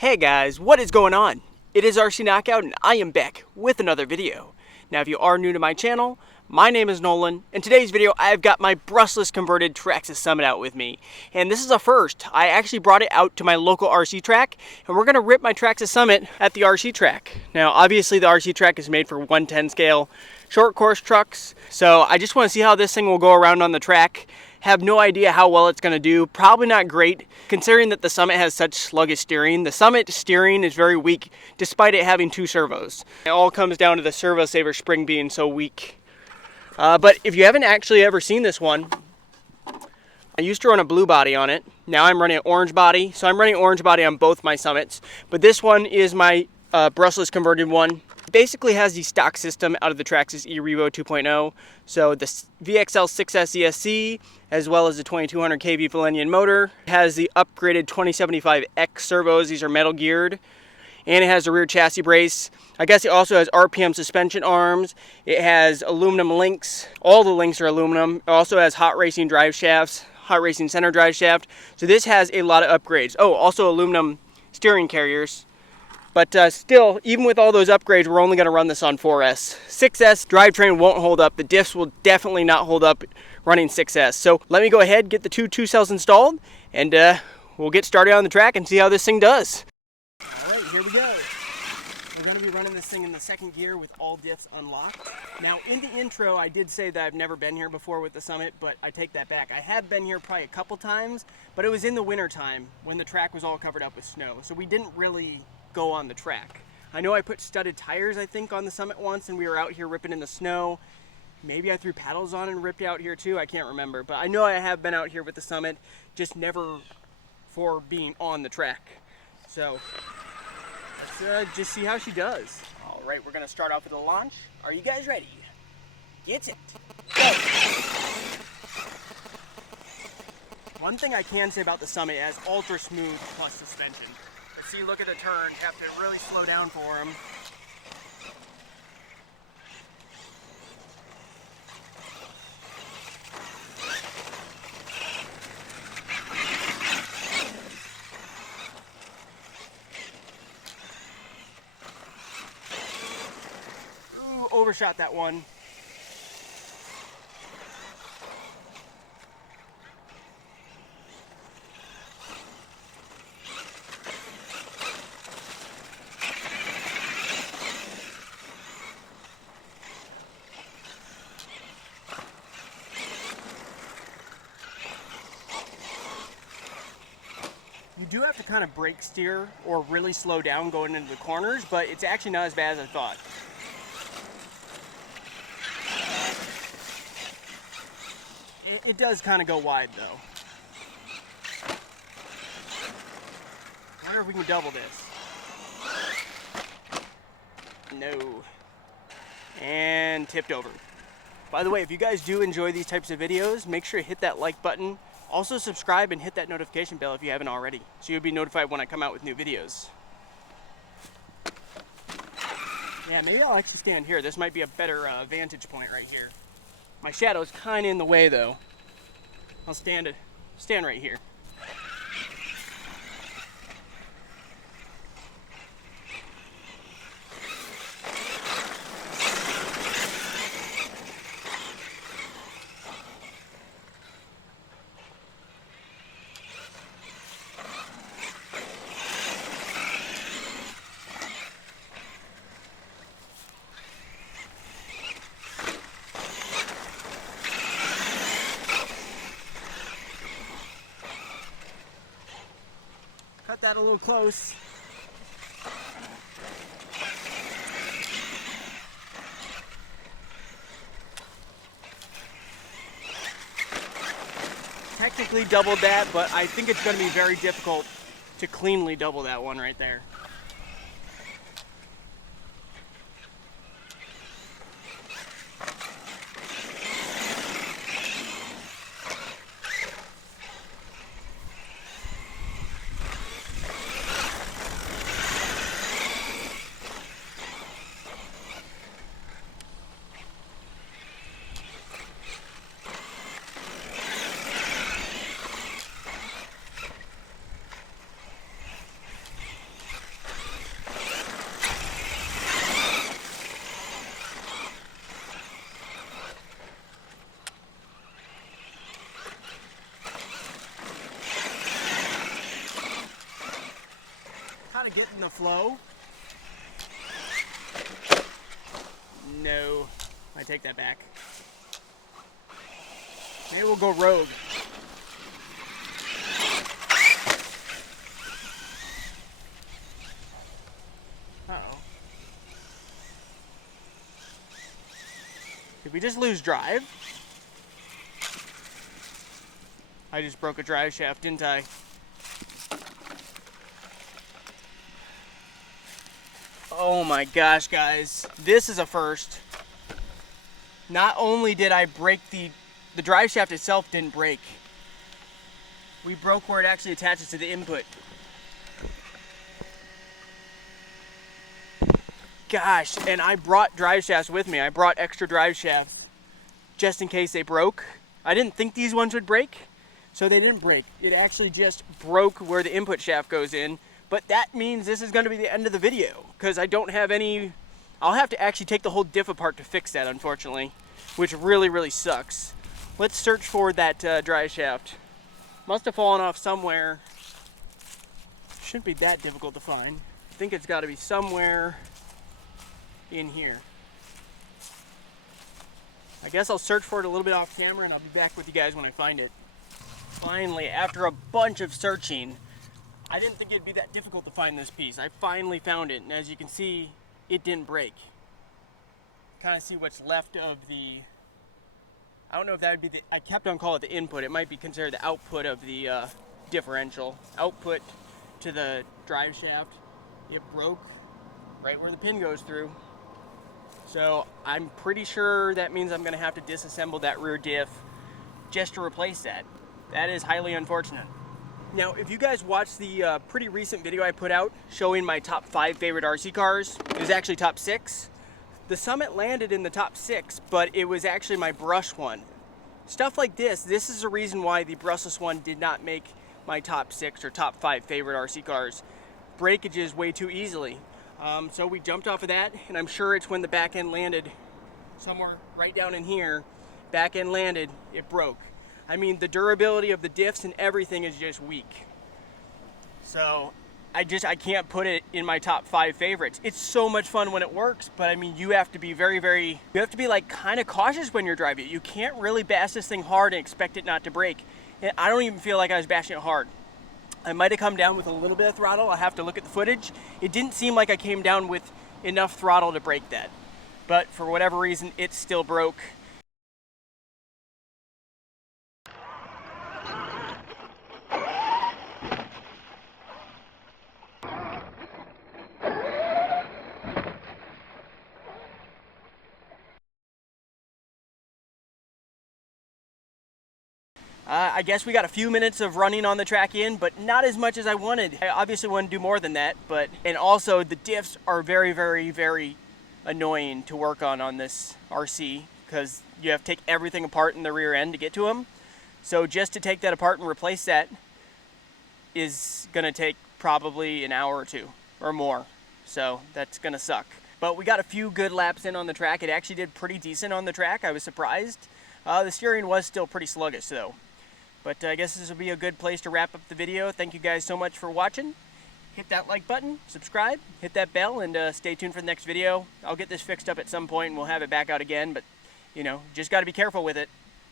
Hey guys, what is going on? It is RC Knockout and I am back with another video. Now if you are new to my channel, my name is Nolan. In today's video I've got my Brushless Converted Traxxas Summit out with me. And this is a first. I actually brought it out to my local RC track and we're going to rip my Traxxas Summit at the RC track. Now obviously the RC track is made for 110 scale short course trucks, so I just want to see how this thing will go around on the track. Have no idea how well it's going to do. Probably not great, considering that the Summit has such sluggish steering. The Summit steering is very weak, despite it having two servos. It all comes down to the servo saver spring being so weak. But if you haven't actually ever seen this one, I used to run a blue body on it. Now I'm running an orange body. So I'm running orange body on both my Summits. But this one is my brushless converted one. Basically has the stock system out of the Traxxas ERevo 2.0. So the Vxl6s Esc, as well as the 2200 kV Velineon Motor. It has the upgraded 2075X servos. These are metal geared. And it has a rear chassis brace. I guess it also has RPM suspension arms. It has aluminum links. All the links are aluminum. It also has hot racing drive shafts, hot racing center drive shaft. So this has a lot of upgrades. Oh, also aluminum steering carriers. But still, even with all those upgrades, we're only going to run this on 4S. 6S drivetrain won't hold up. The diffs will definitely not hold up running 6S. So let me go ahead, get the two cells installed, and we'll get started on the track and see how this thing does. All right, here we go. We're going to be running this thing in the second gear with all diffs unlocked. Now, in the intro, I did say that I've never been here before with the Summit, but I take that back. I have been here probably a couple times, but it was in the winter time when the track was all covered up with snow. So we didn't really go on the track. I know I put studded tires, I think, on the Summit once, and we were out here ripping in the snow. Maybe I threw paddles on and ripped out here too, I can't remember. But I know I have been out here with the Summit, just never for being on the track. So let's just see how she does. All right, we're gonna start off with a launch. Are you guys ready? Get it. Go. One thing I can say about the Summit, it has ultra smooth plus suspension. See, look at the turn, have to really slow down for them. Ooh, overshot that one. You do have to kind of brake steer or really slow down going into the corners, but it's actually not as bad as I thought. It does kind of go wide though. I wonder if we can double this. No. And tipped over. By the way, if you guys do enjoy these types of videos, make sure to hit that like button. Also subscribe and hit that notification bell if you haven't already, so you'll be notified when I come out with new videos. Yeah, maybe I'll actually stand here. This might be a better vantage point right here. My shadow's kind of in the way though. I'll stand right here. Cut that a little close. Technically doubled that, but I think it's going to be very difficult to cleanly double that one right there. kind of getting the flow. No, I take that back. Maybe we'll go rogue. Uh-oh. Did we just lose drive? I just broke a drive shaft, didn't I? Oh my gosh, guys. This is a first. Not only did I break the drive shaft itself didn't break. We broke where it actually attaches to the input. Gosh, and I brought drive shafts with me. I brought extra drive shafts just in case they broke. I didn't think these ones would break, so they didn't break. It actually just broke where the input shaft goes in, but that means this is going to be the end of the video because I don't have any. I'll have to actually take the whole diff apart to fix that, unfortunately, which really sucks. Let's search for that drive shaft. Must have fallen off somewhere. Shouldn't be that difficult to find. I think it's got to be somewhere in here. I guess I'll search for it a little bit off camera and I'll be back with you guys when I find it. Finally, after a bunch of searching, I didn't think it'd be that difficult to find this piece. I finally found it, and as you can see, it didn't break. Kind of see what's left of the, I don't know if that would be the, I kept on calling it the input. It might be considered the output of the differential. Output to the drive shaft. It broke right where the pin goes through. So I'm pretty sure that means I'm going to have to disassemble that rear diff just to replace that. That is highly unfortunate. Now, if you guys watched the pretty recent video I put out showing my top 5 favorite RC cars, it was actually top 6. The Summit landed in the top 6, but it was actually my brush one. Stuff like this is the reason why the brushless one did not make my top 6 or top 5 favorite RC cars. Breakages way too easily. So we jumped off of that, and I'm sure it's when the back end landed somewhere right down in here, back end landed, it broke. I mean, the durability of the diffs and everything is just weak. So I can't put it in my top 5 favorites. It's so much fun when it works, but I mean, you have to be you have to be like kind of cautious when you're driving it. You can't really bash this thing hard and expect it not to break. And I don't even feel like I was bashing it hard. I might have come down with a little bit of throttle. I'll have to look at the footage. It didn't seem like I came down with enough throttle to break that. But for whatever reason, it still broke. I guess we got a few minutes of running on the track in, but not as much as I wanted. I obviously want to do more than that, and also the diffs are very annoying to work on this RC because you have to take everything apart in the rear end to get to them. So just to take that apart and replace that is gonna take probably an hour or 2 or more. So that's gonna suck. But we got a few good laps in on the track. It actually did pretty decent on the track. I was surprised. The steering was still pretty sluggish though. But I guess this will be a good place to wrap up the video. Thank you guys so much for watching. Hit that like button, subscribe, hit that bell, and stay tuned for the next video. I'll get this fixed up at some point and we'll have it back out again, but you know, just got to be careful with it.